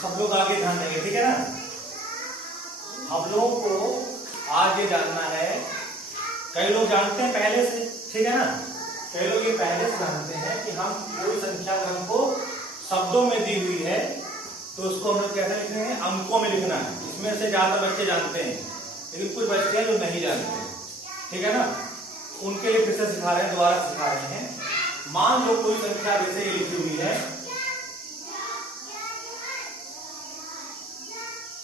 सब लोग आगे ध्यान देंगे, ठीक है ना। हम लोगों को आगे जानना है, कई लोग जानते हैं पहले से, ठीक है ना। कई लोग ये पहले से जानते हैं कि हम कोई संख्या अगर हमको शब्दों में दी हुई है तो उसको हम लोग कैसे लिखते हैं, अंकों में लिखना है। इसमें से ज्यादा बच्चे जानते हैं, लेकिन कुछ बच्चे हैं जो नहीं जानते, ठीक है ना। उनके लिए फिर से सिखा रहे हैं, दोबारा सिखा रहे हैं। मान लो कोई संख्या जैसे ये लिखी हुई है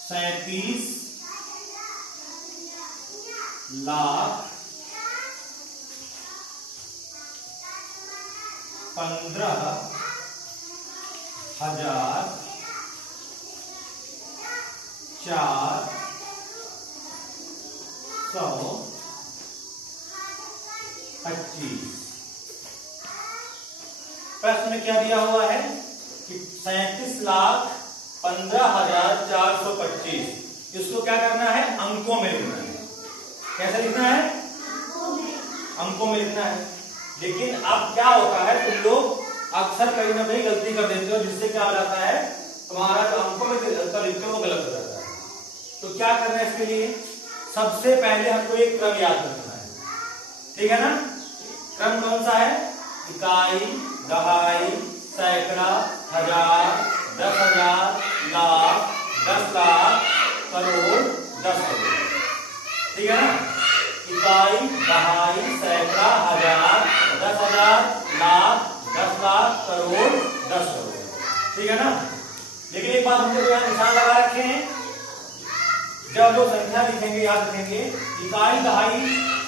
37 लाख 15,000 425। प्रश्न में क्या दिया हुआ है कि 37,15,425, इसको क्या करना है, अंकों में लिखना है। कैसे लिखना है, अंकों में लिखना है। लेकिन अब क्या होता है, तुम लोग अक्सर कहीं ना कहीं गलती कर देते हो, जिससे क्या हो जाता है, तुम्हारा जो अंकों में लिखते हो वो गलत हो जाता है। तो क्या करना है इसके लिए, सबसे पहले हमको एक क्रम याद रखना है, ठीक है ना। क्रम कौन सा है, इकाई, दहाई, सैकड़ा, हजार, 10,000, लाख, 10 लाख, करोड़, 10 करोड़, ठीक है ना। इकाई, दहाई, सैकड़ा, हजार, 10,000, लाख, 10 लाख, करोड़, 10 करोड़, ठीक है ना। लेकिन एक बात हमने यहाँ निशान लगा रखे हैं, जब लोग संख्या लिखेंगे याद रखेंगे, इकाई दहाई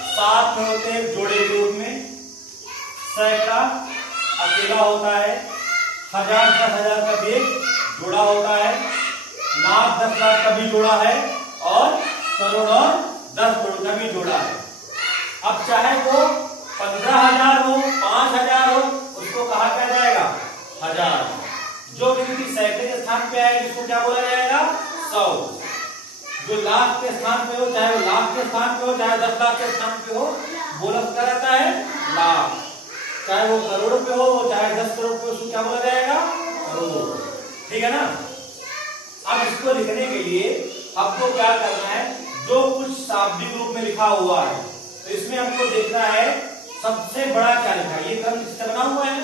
साथ में होते हैं जोड़े के रूप में, सैकड़ा अकेला होता है, हजार 10,000 का भी जोड़ा होता है, लाख 10 लाख का भी जोड़ा है, और करोड़ और 10 करोड़ का भी जोड़ा है। अब चाहे वो 15,000 हो, 5,000 हो, उसको कहा क्या जाएगा, हजार। जो गिनती सैकड़े के स्थान पे आएगी उसको क्या बोला जाएगा, 100। जो लाख के स्थान पे हो, चाहे वो लाख के स्थान पे हो, चाहे 10 लाख के स्थान पे हो, बोला क्या रहता है, लाख। चाहे वो करोड़ पे हो, चाहे 10 करोड़ पे हो, उसको क्या बोला जाएगा, करोड़, ठीक है ना। अब इसको लिखने के लिए आपको क्या करना है, जो कुछ शाब्दिक रूप में लिखा हुआ है तो इसमें हमको देखना है सबसे बड़ा क्या लिखा है। ये क्रम किससे बना हुआ है,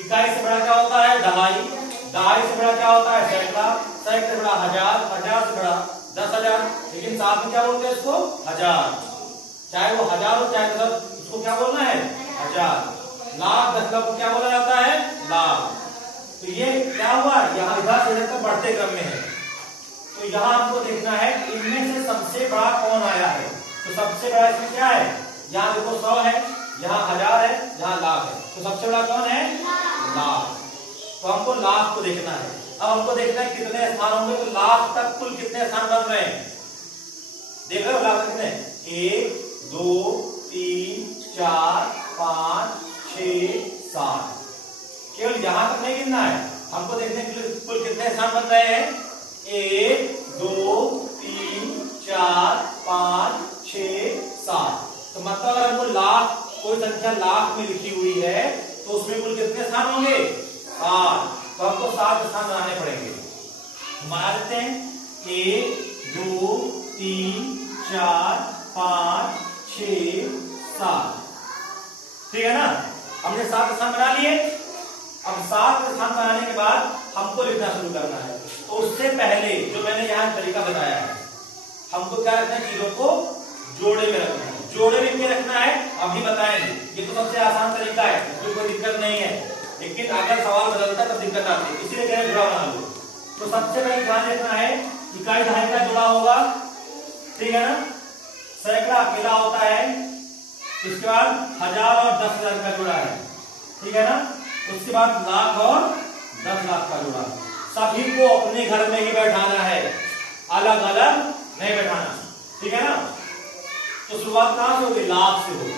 इकाई से बड़ा क्या होता है, दहाई, दहाई से बड़ा क्या होता है, सैकड़ा, सैकड़ा से बड़ा हजार, हजार से बड़ा 10,000, लेकिन साथ में क्या बोलते हैं इसको, हजार। चाहे वो हजार हो चाहे 10, उसको क्या बोलना है, हजार। लाख 10 लाख को क्या बोला जाता है, लाख। तो ये क्या हुआ, यहाँ इधर से इधर तक बढ़ते क्रम में है। तो यहाँ हमको देखना है इनमें से सबसे बड़ा कौन आया है। तो सबसे बड़ा इसमें क्या है, यहाँ देखो 100 है, यहाँ हजार है, यहाँ लाख है, तो सबसे बड़ा कौन है, लाख। तो हमको लाख को देखना है। अब हमको देखना है कितने स्थान होंगे, तो लाख तक कुल कितने स्थान बन रहे हैं, देख रहे हो लाख कितने, 1 2 3 4 5 6 7। केवल यहां तक नहीं गिनना है, हमको देखने के लिए कुल कितने स्थान बन रहे हैं, 1 2 3 4 5 6 7। तो मतलब अगर हमको लाख, कोई संख्या लाख में लिखी हुई है तो उसमें कुल कितने स्थान होंगे, 7। तो हमको 7 स्थान बनाने पड़ेंगे। बना देते हैं, 1 2 3 4 5 6 7, ठीक है ना। हमने 7 स्थान बना लिए। अब 7 स्थान बनाने के बाद हमको लिखना शुरू करना है। तो उससे पहले जो मैंने यहाँ तरीका बताया है, हमको क्या रखना है, चीजों को जोड़े में रखना है। जोड़े में क्या रखना है अभी बताएंगे, ये तो सबसे आसान तरीका है, इसमें कोई दिक्कत नहीं है। लेकिन अगर सवाल बदलता है तब दिक्कत आती है, इसीलिए कह रहे जुड़ा बना लो। तो सबसे पहले ध्यान रखना है, इकाई दहाई का जुड़ा होगा, ठीक है ना। सैकड़ा अकेला होता है, उसके बाद हजार और 10,000 का जुड़ा है, ठीक है ना। उसके बाद लाख और 10 लाख का जुड़ा। सभी को अपने घर में ही बैठाना है, अलग अलग नहीं बैठाना, ठीक है ना। तो शुरुआत कहां से होगी, लाख से होगी।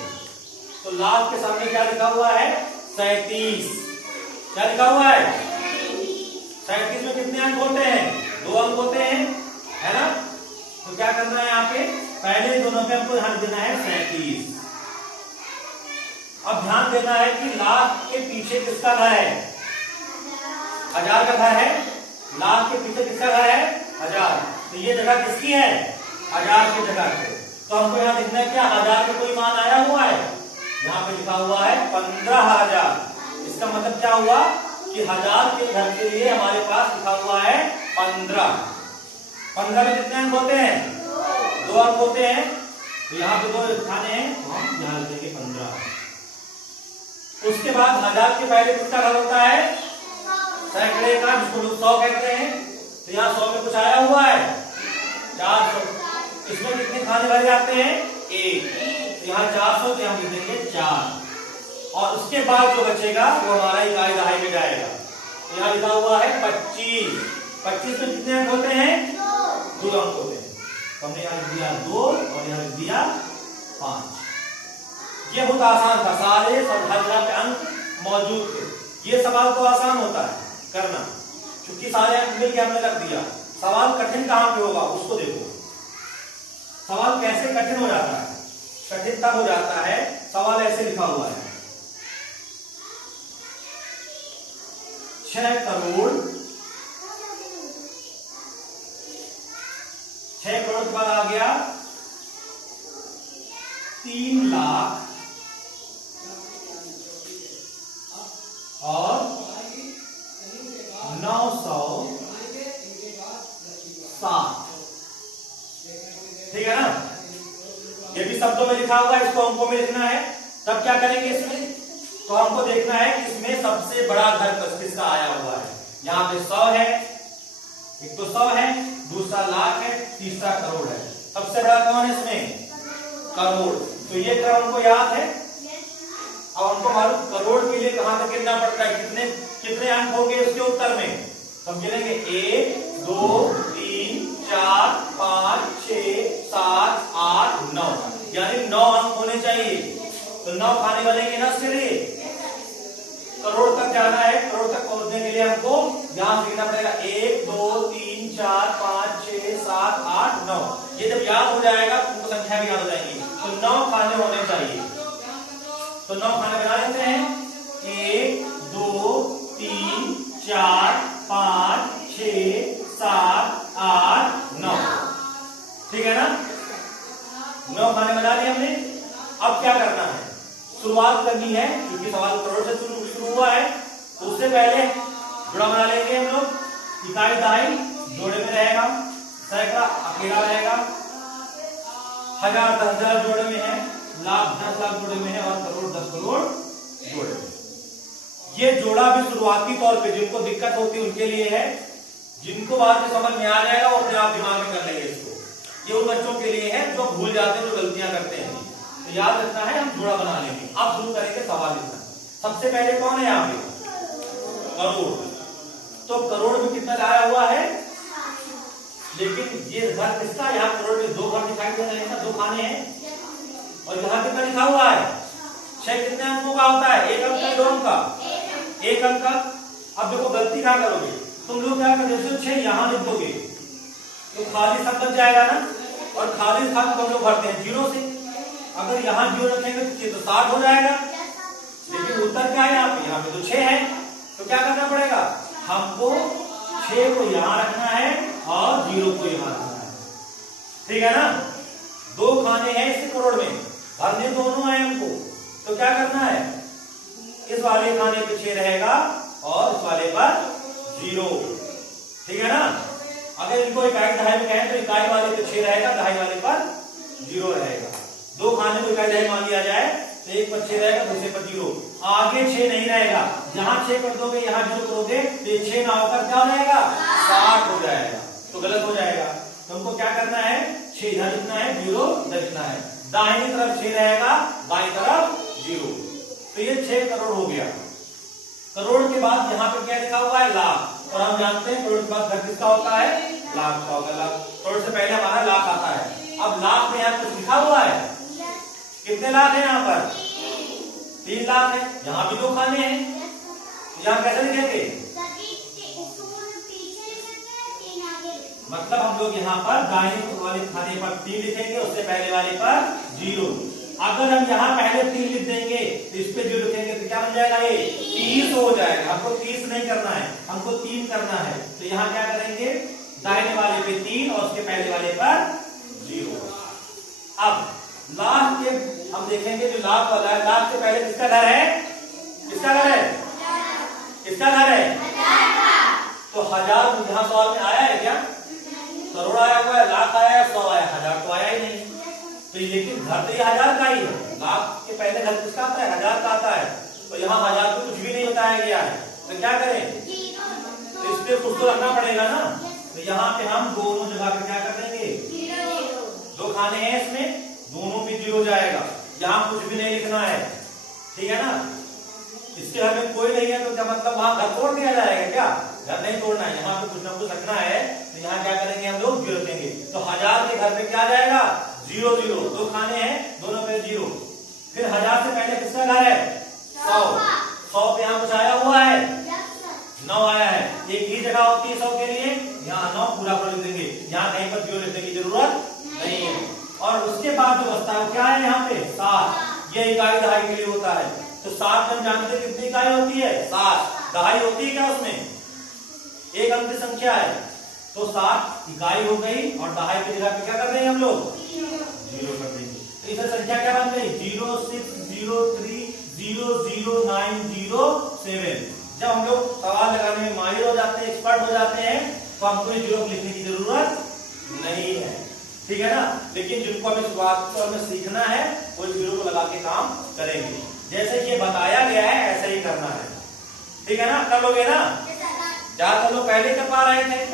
तो लाख के सामने क्या लिखा हुआ है, 37। क्या लिखा हुआ है, 37 में कितने अंक होते हैं, 2 अंक होते हैं, है ना। तो क्या करना है, यहाँ पे पहले दोनों पे हमको ध्यान देना है 37। अब ध्यान देना है कि लाख के पीछे किसका घर है, हजार का घर है, लाख के पीछे किसका घर है? 1000। तो ये जगह किसकी है? 1000 की जगह पे। तो हमको यहाँ लिखना है क्या? 1000 में कोई मान आया हुआ है, यहाँ पे लिखा हुआ है 15,000। इसका मतलब क्या हुआ कि 1000 के घर के लिए हमारे पास लिखा हुआ है 15। 15 में कितने अंक होते हैं? 2 अंक होते हैं। तो यहाँ पे 2 स्थान हैं, तो हम यहाँ लिखेंगे 15। उसके बाद 1000 के पहले किसका घर होता है? सैकड़े का, जिसको लोग 100 कहते हैं। तो यहाँ 100 में कुछ आया हुआ है 400। इसमें कितने खाने भरे जाते हैं? 1। तो यहाँ 400, तो यहाँ लिख देंगे 4। और उसके बाद जो बचेगा वो हमारा इकाई दहाई में जाएगा। तो यहाँ लिखा हुआ है 25। 25 में कितने अंक होते हैं? 2 अंक होते हैं। तो हमने यहाँ लिख दिया 2 और यहाँ लिख दिया 5। ये बहुत आसान था, सारे हर जगह पे अंक मौजूद थे। ये सवाल तो आसान होता है करना, क्योंकि सारे अंक मिलकर हमने रख दिया। सवाल कठिन कहां पे होगा उसको देखो। सवाल कैसे कठिन हो जाता है? कठिन तब हो जाता है, सवाल ऐसे लिखा हुआ है 6 करोड़, 6 करोड़ के बाद आ गया 3 लाख और 960। ठीक है ना? ये भी शब्दों में लिखा हुआ है, इसको अंकों में लिखना है। तब क्या करेंगे इसमें? तो हमको देखना है कि इसमें सबसे बड़ा घर किसका आया हुआ है। यहाँ पे 100 है, एक तो 100 है, दूसरा लाख है, तीसरा करोड़ है। सबसे बड़ा कौन है इसमें? करोड़। तो ये क्रम हमको याद है। अब हमको मालूम करोड़ के लिए कहां तक गिनना पड़ता है, कितने कितने अंक होंगे उसके उत्तर में। तो हम गिनेंगे 1 2 3 4 5 6 7 8 9, यानी 9 अंक होने चाहिए। तो 9 खाने बनेंगे ना उसके लिए। करोड़ तक जाना है, करोड़ तक पहुंचने के लिए हमको यहां गिनना पड़ेगा 1 2 3 4 5 6 7 8 9। ये जब याद हो जाएगा तुमको संख्या भी याद हो जाएगी। तो 9 खाने होने चाहिए। तो 9 खाने बना लेते हैं। 1 2 3 4 5 6 7 8 9। ठीक है ना? 9 खाने बना लिए हमने। अब क्या करना है? शुरुआत करनी है, क्योंकि सवाल करोड़ से शुरू हुआ है। तो उससे पहले जुड़ा बना लेंगे हम लोग। इकाई दहाई जोड़े में रहेगा, सैकड़ा अकेला रहेगा, 1000 10,000 जोड़े में है, लाख 10 लाख जोड़े में है और करोड़ 10 करोड़ जोड़े में। ये जोड़ा भी शुरुआती तौर पे जिनको दिक्कत होती है उनके लिए है। जिनको बाद में समझ में आ जाएगा वो अपने आप दिमाग में कर लेंगे इसको। ये उन बच्चों के लिए है जो भूल जाते हैं, जो गलतियां करते हैं। तो याद रखना है, हम जोड़ा बना लेंगे। अब शुरू करेंगे सवाल लिखना। सबसे पहले कौन है यहाँ पे? करोड़। तो करोड़ में कितना आया हुआ है? लेकिन ये घर किसका? यहाँ करोड़ में 2 घर दिखाई दे रहे हैं ना, 2 खाने हैं। और यहाँ कितना लिखा हुआ है? 6 कितने अंकों का होता है? 1 अंक का, 2 अंक का? 1 अंक का। अब देखो गलती क्या करोगे तुम लोग, क्या करोगे? 6 यहाँ लिख दोगे तो खाली शब्द बच जाएगा ना, और खाली शब्द हम लोग भरते हैं 0 से। अगर यहाँ 0 रखेंगे तो 60 हो जाएगा। लेकिन उत्तर क्या है यहाँ पे? यहाँ पे तो 6 है। तो क्या करना पड़ेगा हमको? 6 को यहाँ रखना है और 0 को यहाँ रखना है। ठीक है ना? 2 खाने हैं इस करोड़ में, भरने दोनों है हमको। तो क्या करना है? इस वाले खाने पे 6 रहेगा और इस वाले पर 0। ठीक है ना? अगर इनको इकाई दहाई में कहें तो इकाई वाले पे 6 रहेगा, दहाई वाले पर 0 रहेगा। 2 खाने को इकाई दहाई मान लिया जाए तो एक पर 6 रहेगा, दूसरे पर 0। आगे 6 नहीं रहेगा। जहां 6 कर दोगे यहाँ 0 करोगे तो ये 6 ना होकर क्या हो जाएगा? 60 हो जाएगा। तो गलत हो जाएगा। तो हमको क्या करना है? 6 इधर लिखना है, 0 इधर लिखना है। दाहिनी तरफ 6 रहेगा, बाईं तरफ 0। तो ये 6 करोड़ हो गया। करोड़ के बाद यहाँ पे क्या लिखा हुआ है? लाख। और हम जानते हैं करोड़ के बाद घर किसका होता है? लाख का होगा। लाख करोड़ से पहले हमारा लाख आता है। अब लाख में यहाँ कुछ लिखा हुआ है? कितने लाख है यहाँ पर? 3 लाख है। यहाँ भी 2 खाने हैं, यहाँ कैसे लिखेंगे? मतलब हम लोग यहाँ पर दाहिने वाले खाने पर 3 लिखेंगे, उससे पहले वाले पर 0। अगर हम यहाँ पहले 3 लिख देंगे तो इस पे 0 लिखेंगे तो क्या बन जाएगा? ये 30 हो जाएगा। हमको 30 नहीं करना है, हमको 3 करना है, तो यहाँ क्या करेंगे, दाहिने वाले पे 3 और उसके पहले वाले पर 0। अब लास्ट के हम देखेंगे जो लास्ट वाला है, लास्ट के पहले किसका घर है, किसका घर है, किसका घर है, तो 1000 यहाँ सवाल में आया है क्या, करोड़ आया हुआ है, लाख आया है, 100 आया, 1000 तो आया ही नहीं। तो लेकिन घर तो ये 1000 का ही है, लाख के पहले घर किसका आता है, 1000 का आता है, तो यहाँ 1000 को कुछ भी नहीं बताया गया है, तो क्या करें, तो इसमें कुछ तो रखना पड़ेगा ना, तो यहाँ पे हम दोनों जगह पे क्या कर देंगे, 2 खाने हैं इसमें, दोनों पे 0 जाएगा, यहाँ कुछ भी नहीं लिखना है, ठीक है ना। इसके घर में कोई नहीं है तो क्या मतलब वहां घर तोड़ दिया जाएगा क्या, घर नहीं तोड़ना है, यहाँ पे कुछ ना कुछ रखना है, तो यहाँ क्या करेंगे हम लोग 0 देंगे, तो 1000 के घर पे क्या जाएगा, 0 0, 2 खाने हैं, दोनों पे 0। फिर 1000 से पहले किसका घर है, 100, 100 पे यहाँ कुछ आया हुआ है, 9 आया है, एक ही जगह होती है 100 के लिए, यहाँ 9 पूरा लिख देंगे, यहाँ कहीं पर 0 लिखने की जरूरत नहीं है। और उसके बाद जो बचता है क्या है, यहाँ पे 7, ये इकाई दहाई के लिए होता है, तो 7 हम जानते हैं कितनी इकाई होती है, 7, दहाई होती है क्या उसमें, एक अंक की संख्या है, तो 7 इकाई हो गई, और दहाई की जगह पे क्या कर देंगे हम लोग, 0 कर देंगे, तो इसे संख्या क्या बन गई, 0 6 0 3 0 0 9 0 7। जब हम लोग सवाल लगाने में माहिर हो जाते हैं, एक्सपर्ट हो जाते हैं, तो हमको 0 लिखने की जरूरत नहीं है, ठीक है ना। लेकिन जिनको हमें शुरुआत में सीखना है वो 0 को लगा के काम करेंगे, जैसे ये बताया गया है ऐसा ही करना है, ठीक है ना, कर लोगे ना। ज्यादातर लोग पहले कर पा रहे थे,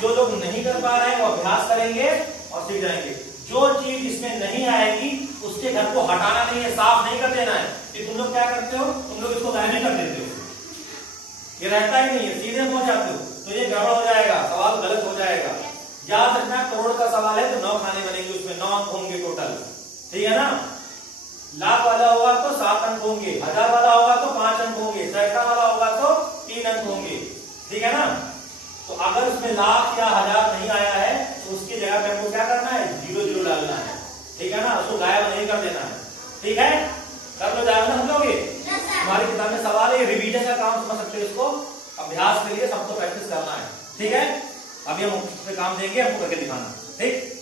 जो लोग नहीं कर पा रहे हैं वो अभ्यास करेंगे और सीख जाएंगे। जो चीज इसमें नहीं आएगी उसके घर को हटाना नहीं है, साफ नहीं कर देना है, कि तुम लोग क्या करते हो, तुम लोग इसको गायब कर देते हो, ये रहता ही नहीं है, सीधे पहुंच जाते हो, तो ये गड़बड़ हो जाएगा, सवाल गलत हो जाएगा। याद रखना करोड़ का सवाल है तो 9 खाने बनेंगे, उसमें 9 अंक होंगे टोटल, ठीक है ना। लाख वाला होगा तो 7 अंक होंगे, 1000 वाला होगा तो 5 अंक होंगे, सैकड़ा वाला होगा तो 3 अंक होंगे, ठीक है ना। तो अगर उसमें लाख या 1000 नहीं आया है तो उसकी जगह पे हमको क्या करना है, 0 0 डालना है, ठीक है ना, उसको गायब नहीं कर देना है, ठीक है। कर लो, जाएगा ना समझोगे, हमारी किताब में सवाल है, रिवीजन का काम समझ सकते हो, इसको अभ्यास के लिए सबको प्रैक्टिस करना है, ठीक है। अभी हम उस पे काम देंगे, हमको करके दिखाना, ठीक।